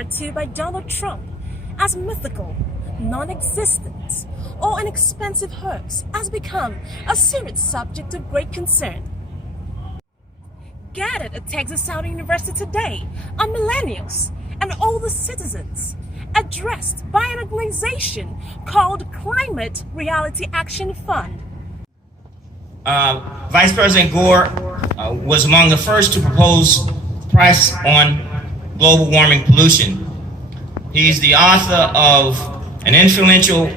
referred to by Donald Trump as mythical, non-existent, or an expensive hoax has become a serious subject of great concern. Gathered at Texas Southern University today are millennials and older citizens, addressed by an organization called Climate Reality Action Fund. Vice President Gore was among the first to propose price on global warming pollution. He's the author of an influential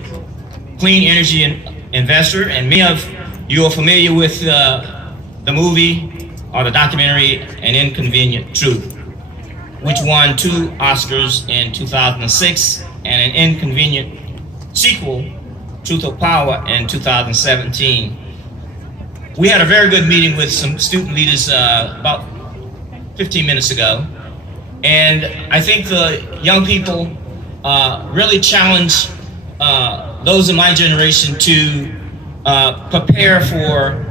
clean energy investor, and many of you are familiar with the movie or the documentary An Inconvenient Truth, which won 2 Oscars in 2006 and an inconvenient sequel, Truth or Power, in 2017. We had a very good meeting with some student leaders about 15 minutes ago, and I think the young people really challenge those in my generation to prepare for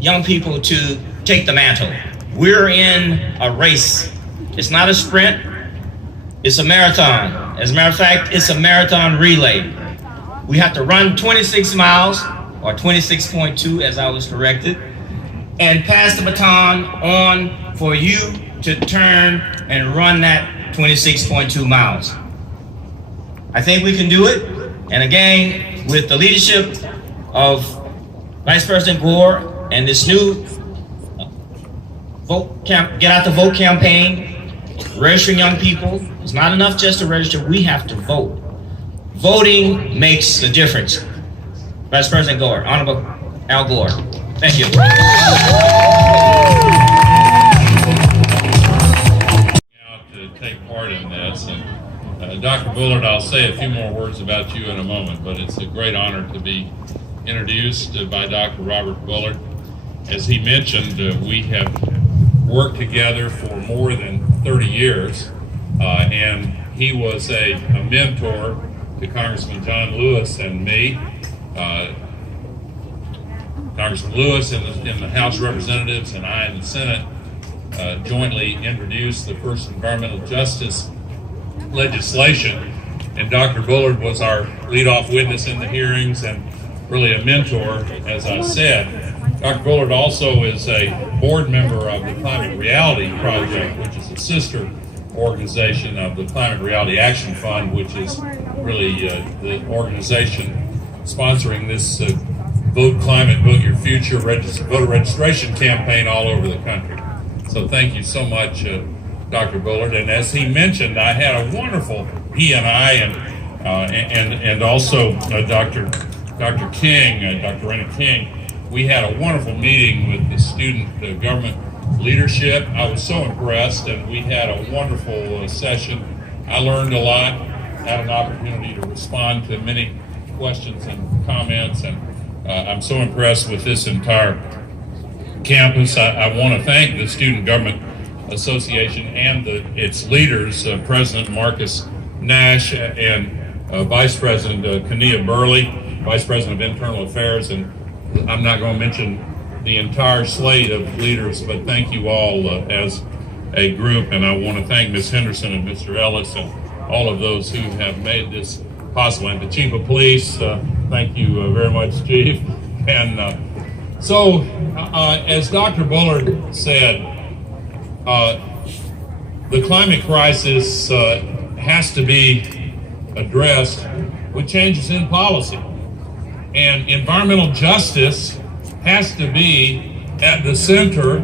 young people to take the mantle. We're in a race. It's not a sprint, it's a marathon. As a matter of fact, it's a marathon relay. We have to run 26 miles, or 26.2 as I was corrected, and pass the baton on for you to turn and run that 26.2 miles. I think we can do it. And again, with the leadership of Vice President Gore and this new Get Out the Vote campaign, registering young people, it's not enough just to register, we have to vote. Voting makes a difference. Vice President Gore, Honorable Al Gore, thank you. To take part in this, and Dr. Bullard, I'll say a few more words about you in a moment, but it's a great honor to be introduced by Dr. Robert Bullard. As he mentioned, we have worked together for more than 30 years, and he was a mentor to Congressman John Lewis and me. Congressman Lewis in the House of Representatives and I in the Senate jointly introduced the first environmental justice legislation, and Dr. Bullard was our leadoff witness in the hearings and really a mentor, as I said. Dr. Bullard also is a board member of the Climate Reality Project, which is a sister organization of the Climate Reality Action Fund, which is really the organization sponsoring this Vote Climate, Vote Your Future voter registration campaign all over the country. So thank you so much, Dr. Bullard. And as he mentioned, I had a wonderful, he and I, and also Dr. King, Dr. Rennie King, we had a wonderful meeting with the student government leadership. I was so impressed, and we had a wonderful session. I learned a lot, had an opportunity to respond to many questions and comments, and I'm so impressed with this entire campus. I want to thank the Student Government Association and its leaders, President Marcus Nash and Vice President Kania Burley, Vice President of Internal Affairs, and I'm not going to mention the entire slate of leaders, but thank you all as a group, and I want to thank Ms. Henderson and Mr. Ellis and all of those who have made this possible. And the Chief of Police, thank you very much, Chief. And so, as Dr. Bullard said, the climate crisis has to be addressed with changes in policy. And environmental justice has to be at the center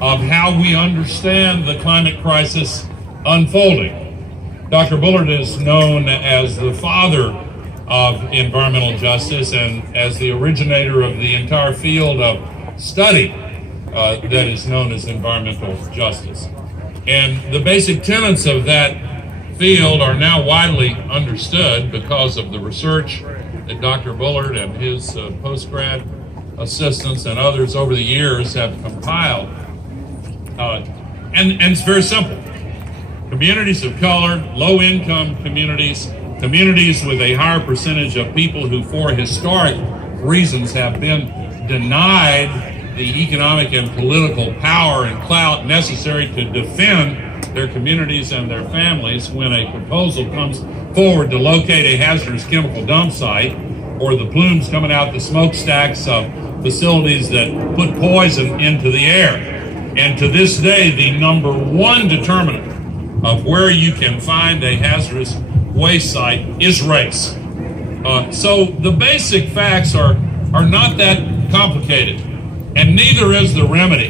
of how we understand the climate crisis unfolding. Dr. Bullard is known as the father of environmental justice and as the originator of the entire field of study that is known as environmental justice. And the basic tenets of that field are now widely understood because of the research that Dr. Bullard and his post-grad assistants and others over the years have compiled. And it's very simple. Communities of color, low-income communities, communities with a higher percentage of people who for historic reasons have been denied the economic and political power and clout necessary to defend their communities and their families when a proposal comes forward to locate a hazardous chemical dump site, or the plumes coming out the smokestacks of facilities that put poison into the air. And to this day, the number one determinant of where you can find a hazardous waste site is race. So the basic facts are not that complicated, and neither is the remedy.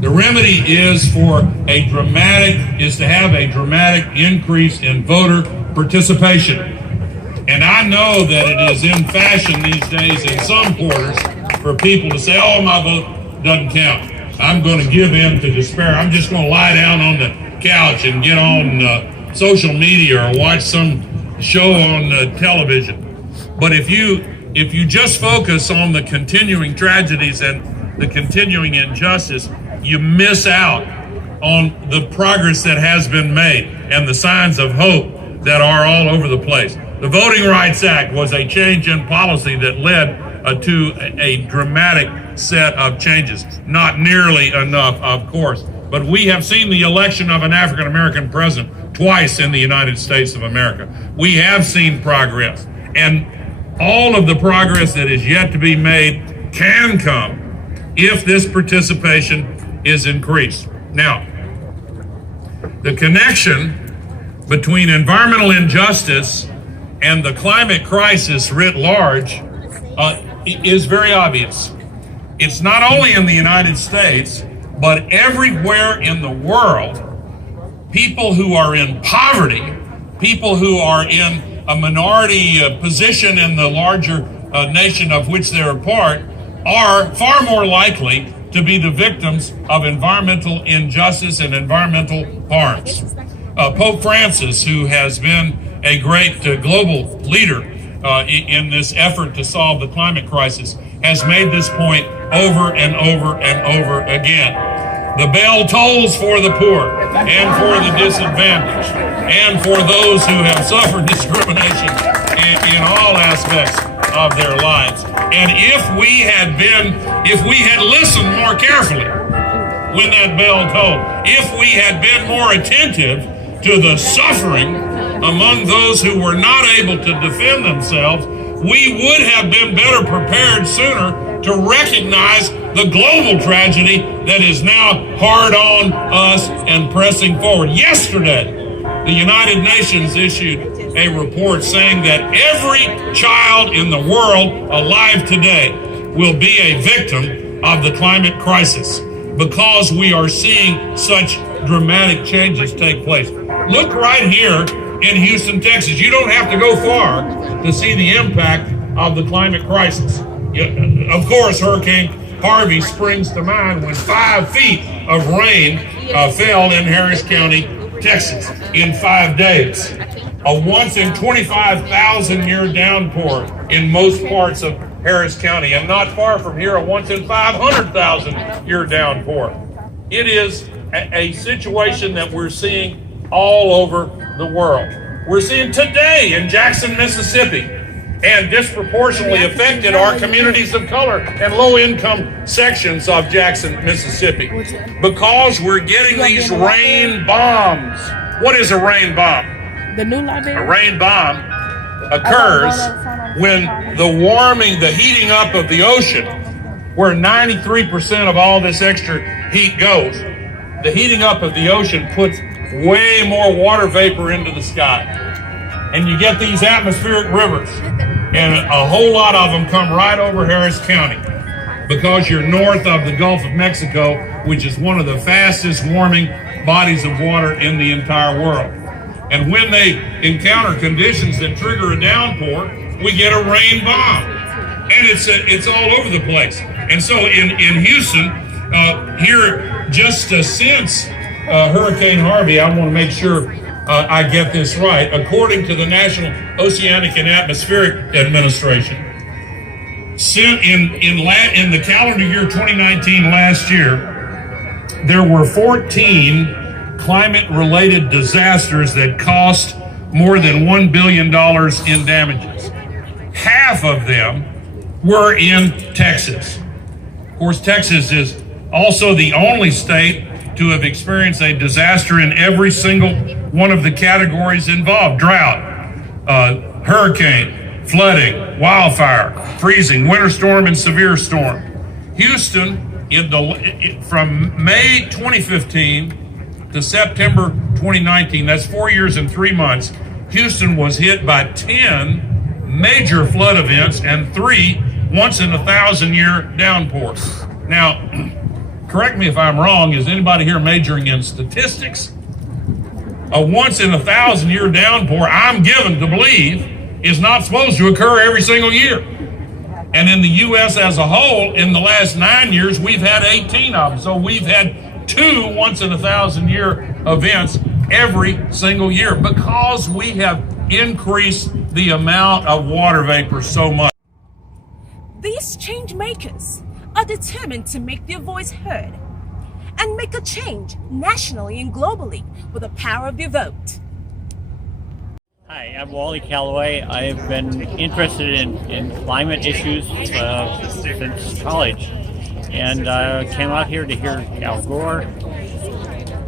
The remedy is to have a dramatic increase in voter participation. And I know that it is in fashion these days in some quarters for people to say, oh, my vote doesn't count. I'm going to give in to despair. I'm just going to lie down on the couch and get on social media or watch some show on television. But if you just focus on the continuing tragedies and the continuing injustice, you miss out on the progress that has been made and the signs of hope that are all over the place. The Voting Rights Act was a change in policy that led to a dramatic set of changes. Not nearly enough, of course, but we have seen the election of an African American president twice in the United States of America. We have seen progress, and all of the progress that is yet to be made can come if this participation is increased. Now, the connection between environmental injustice and the climate crisis writ large is very obvious. It's not only in the United States, but everywhere in the world, people who are in poverty, people who are in a minority position in the larger nation of which they're a part, are far more likely to be the victims of environmental injustice and environmental harms. Pope Francis, who has been a great global leader in this effort to solve the climate crisis, has made this point over and over and over again. The bell tolls for the poor and for the disadvantaged and for those who have suffered discrimination in all aspects of their lives. And if we had listened more carefully when that bell tolled, if we had been more attentive to the suffering among those who were not able to defend themselves, we would have been better prepared sooner to recognize the global tragedy that is now hard on us and pressing forward. Yesterday, the United Nations issued a report saying that every child in the world alive today will be a victim of the climate crisis because we are seeing such dramatic changes take place. Look right here in Houston, Texas. You don't have to go far to see the impact of the climate crisis. Of course, Hurricane Harvey springs to mind when 5 feet of rain fell in Harris County, Texas, in 5 days. A once in 25,000 year downpour in most parts of Harris County, and not far from here, a once in 500,000 year downpour. It is a situation that we're seeing all over the world. We're seeing today in Jackson, Mississippi, and disproportionately affected our communities of color and low-income sections of Jackson, Mississippi, because we're getting these rain bombs. What is a rain bomb? The new library? A rain bomb occurs when the heating up of the ocean, where 93% of all this extra heat goes, the heating up of the ocean puts way more water vapor into the sky. And you get these atmospheric rivers, and a whole lot of them come right over Harris County because you're north of the Gulf of Mexico, which is one of the fastest warming bodies of water in the entire world. And when they encounter conditions that trigger a downpour, we get a rain bomb. And it's all over the place. And so in Houston, here just since Hurricane Harvey, I want to make sure I get this right. According to the National Oceanic and Atmospheric Administration, in the calendar year 2019, last year, there were 14 climate-related disasters that cost more than $1 billion in damages. Half of them were in Texas. Of course, Texas is also the only state to have experienced a disaster in every single one of the categories involved: drought, hurricane, flooding, wildfire, freezing, winter storm, and severe storm. Houston, from May 2015 to September 2019, that's 4 years and 3 months, Houston was hit by 10 major flood events and 3 once-in-a-thousand-year downpours. Now, correct me if I'm wrong, is anybody here majoring in statistics? A once-in-a-thousand-year downpour, I'm given to believe, is not supposed to occur every single year. And in the U.S. as a whole, in the last 9 years, we've had 18 of them. So we've had 2 once-in-a-thousand-year events every single year because we have increased the amount of water vapor so much. These change makers are determined to make their voice heard and make a change nationally and globally with the power of their vote. Hi, I'm Wally Calloway. I've been interested in climate issues since college, and came out here to hear Al Gore.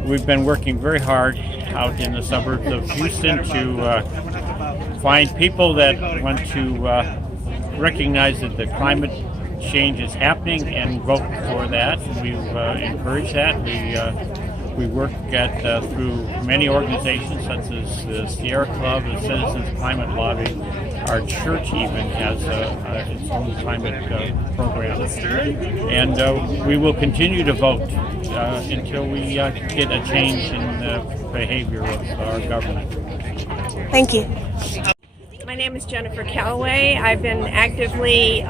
We've been working very hard out in the suburbs of Houston to find people that want to recognize that the climate change is happening and vote for that. We've encouraged that. We work through many organizations such as the Sierra Club, the Citizens Climate Lobby. Our church even has its own climate program. And we will continue to vote until we get a change in the behavior of our government. Thank you. My name is Jennifer Calloway. I've been actively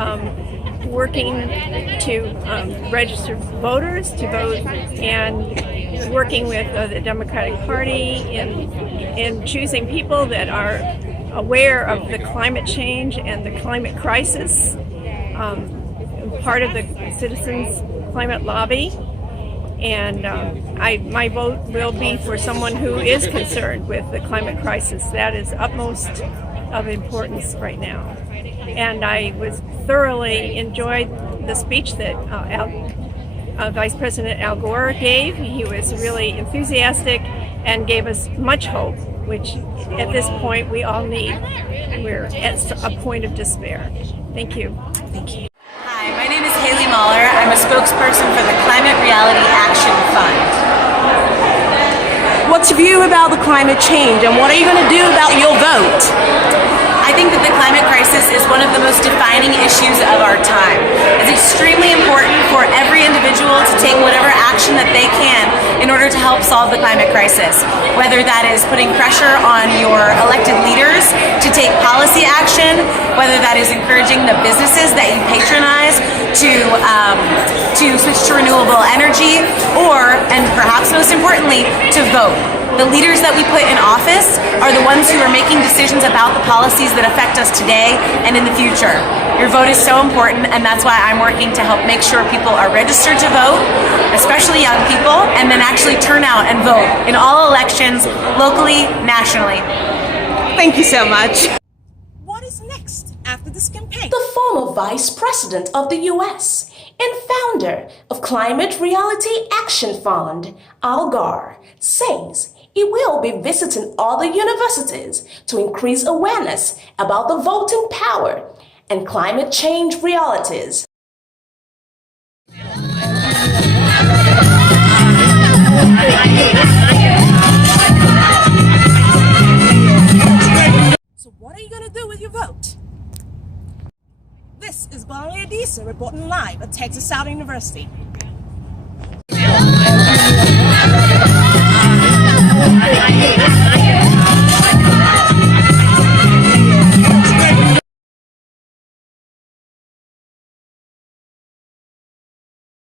working to register voters to vote and working with the Democratic Party in choosing people that are aware of the climate change and the climate crisis. Part of the Citizens Climate Lobby, and my vote will be for someone who is concerned with the climate crisis. That is utmost of importance right now. And I was thoroughly enjoyed the speech that Vice President Al Gore gave. He was really enthusiastic and gave us much hope, which at this point we all need. We're at a point of despair. Thank you. Thank you. Hi, my name is Haley Mahler. I'm a spokesperson for the Climate Reality Action Fund. What's your view about the climate change, and what are you going to do about your vote? I think that the climate crisis is one of the most defining issues of our time. It's extremely important for every individual to take whatever action that they can in order to help solve the climate crisis. Whether that is putting pressure on your elected leaders to take policy action, whether that is encouraging the businesses that you patronize to switch to renewable energy, or, and perhaps most importantly, to vote. The leaders that we put in office are the ones who are making decisions about the policies that affect us today and in the future. Your vote is so important, and that's why I'm working to help make sure people are registered to vote, especially young people, and then actually turn out and vote in all elections, locally, nationally. Thank you so much. What is next after this campaign? The former Vice President of the U.S. and founder of Climate Reality Action Fund, Al Gore, says he will be visiting other universities to increase awareness about the voting power and climate change realities. So what are you going to do with your vote? This is Bonnie Adisa reporting live at Texas Southern University.